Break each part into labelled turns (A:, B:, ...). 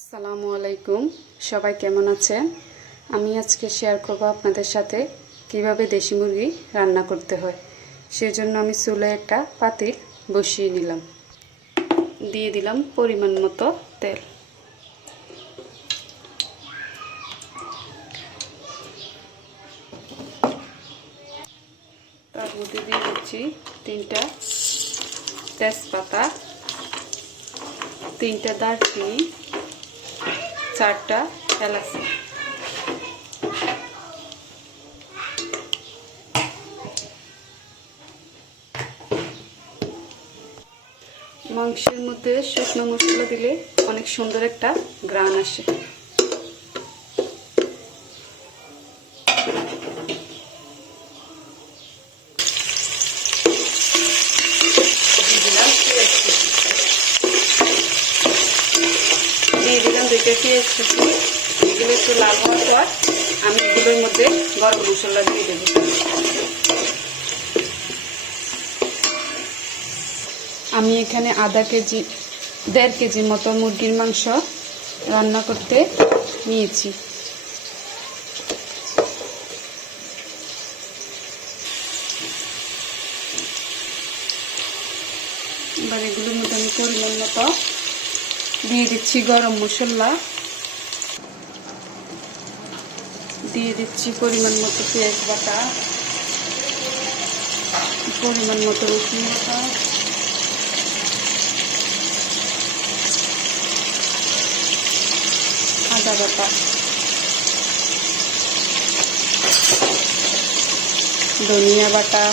A: আসসালামু আলাইকুম। সবাই কেমন আছেন? আমি আজকে শেয়ার করব আপনাদের সাথে কীভাবে দেশি মুরগি রান্না করতে হয়। সেজন্য আমি চুলে একটা পাতিল বসিয়ে নিলাম। দিয়ে দিলাম পরিমাণ মতো তেল। তার মধ্যে দিয়ে দিচ্ছি তিনটা তেজপাতা, তিনটা দারচিনি চারটা এলাচি মাংসের মধ্যে শুকনো মশলা দিলে অনেক সুন্দর একটা গ্রান আসে। পেঁয়াজ কুচি এগুলো একটু লাল হওয়ার পর আমি এগুলোর মধ্যে গরম মশলা দিয়ে দেবো। আমি এখানে আধা কেজি, দেড় কেজি মতো মুরগির মাংস রান্না করতে নিয়েছি। এবার মধ্যে আমি পরিমাণ মতো দিয়ে দিচ্ছি গরম মশলা। দিয়ে দিচ্ছি পরিমাণ মতো পেঁয়াজ বাটা। পরিমাণ মতো রসুন বাটা। আদা বাটা। ধনিয়া বাটা।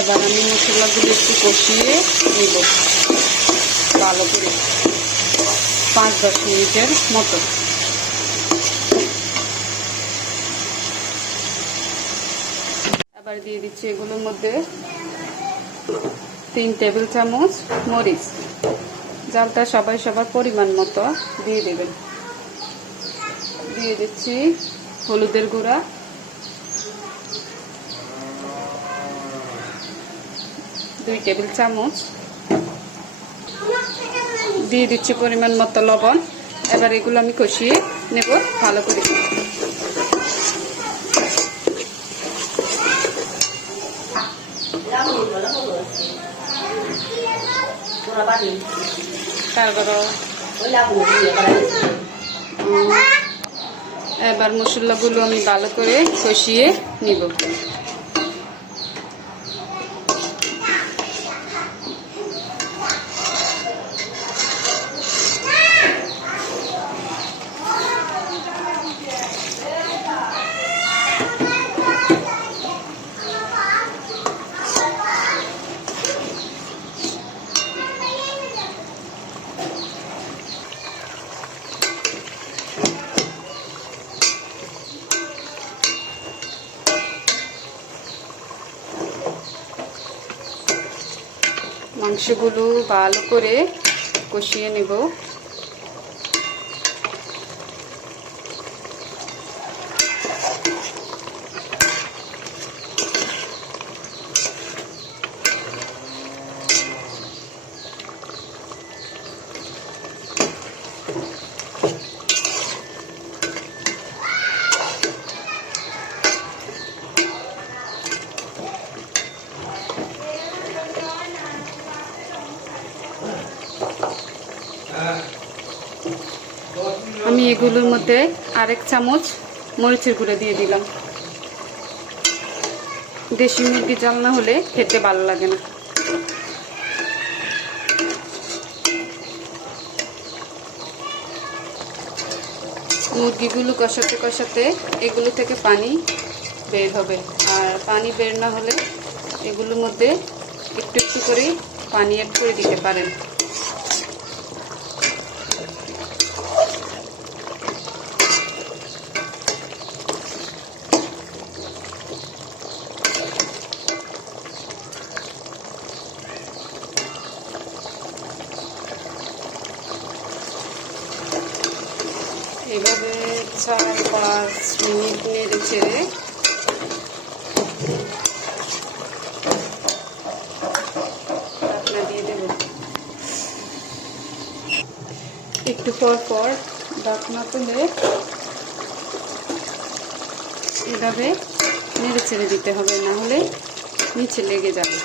A: এবার আমি মশলাগুলো একটু কষিয়ে নিব। ভালো করে পাঁচ দশ মিনিটের মতো। এবার দিয়ে দিচ্ছি এগুলোর মধ্যে তিন টেবিল চামচ মরিচ। জালটা সবাই সবার পরিমাণ মতো দিয়ে দেবেন। দিয়ে দিচ্ছি হলুদের গুঁড়া। দুই টেবিল চামচ। দিয়ে দিচ্ছি পরিমাণ মতো লবণ। এবার এগুলো আমি কষিয়ে নেব ভালো করে। এবার মশলাগুলো আমি ভালো করে কষিয়ে নিব। মাংসগুলো ভালো করে কষিয়ে নেব। আমি এগুলোর মধ্যে আরেক চামচ মরিচের গুঁড়ো দিয়ে দিলাম। দেশি মুরগি জাল না হলে খেতে ভালো লাগে না। মুরগিগুলো কষাতে কষাতে এগুলো থেকে পানি বের হবে। আর পানি বের না হলে এগুলোর মধ্যে একটু একটু করে পানি অ্যাড করে দিতে পারেন। চার পাঁচ মিনিট নেড়ে ছেড়ে একটু পর পর ডাকনা তুলে এভাবে নেড়ে ছেড়ে দিতে হবে, না হলে নিচে লেগে যাবে।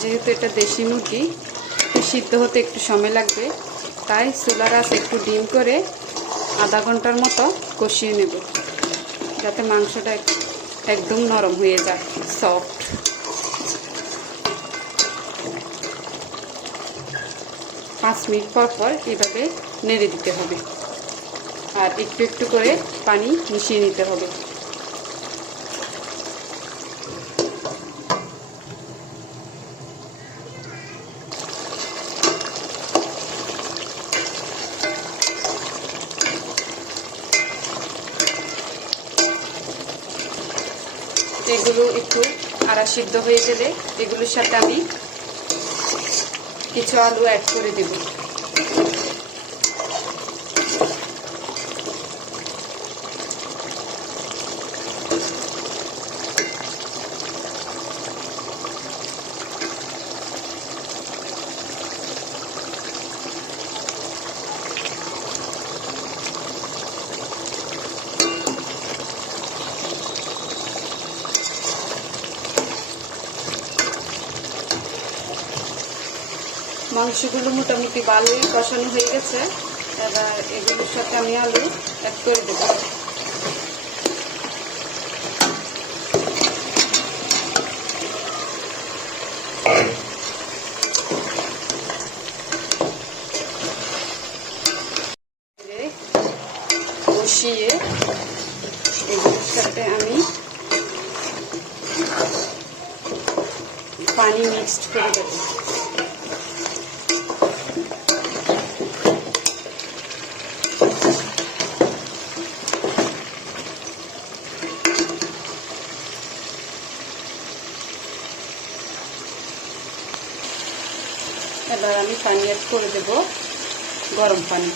A: যেহেতু এটা দেশি মুরগি সিদ্ধ হতে একটু সময় লাগবে। তাই চুলার আঁচ একটু ডিম করে আধা ঘণ্টার মতো কষিয়ে নেব, যাতে মাংসটা একদম নরম হয়ে যায় সফট পাঁচ মিনিট পর পর এভাবে নেড়ে দিতে হবে। আর একটু একটু করে পানি মিশিয়ে নিতে হবে। এগুলো একটু আড়া সিদ্ধ হয়ে গেলে এগুলোর সাথে আমি কিছু আলু অ্যাড করে দেব। মাংসগুলো মোটামুটি ভালোই কষানো হয়ে গেছে। এবার এগুলোর সাথে আমি আলু অ্যাড করে দেবো। বসিয়ে এগুলোর সাথে আমি পানি মিক্সড করে দেবো। আমি পানি অ্যাড করে দেব গরম পানি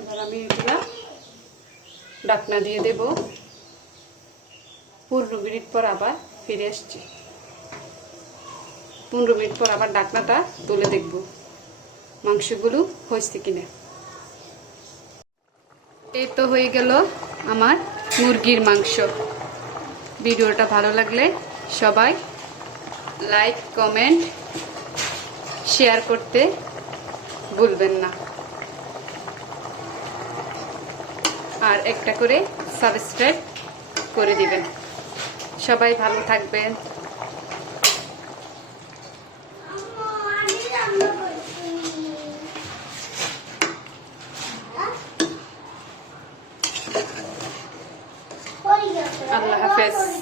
A: এবার আমি এগুলা ডাকনা দিয়ে দেব। পনেরো মিনিট পর আবার ফিরে আসছি। পনেরো মিনিট পর আবার ডাকনাটা তুলে দেখব, মাংসগুলো হয়েছে কিনা। এই তো হয়ে গেল আমার মুরগির মাংস। ভিডিওটা ভালো লাগলে সবাই লাইক, কমেন্ট, শেয়ার করতে ভুলবেন না। আর একটা করে সাবস্ক্রাইব করে দিবেন। সবাই ভালো থাকবেন। আল্লাহ হাফেজ।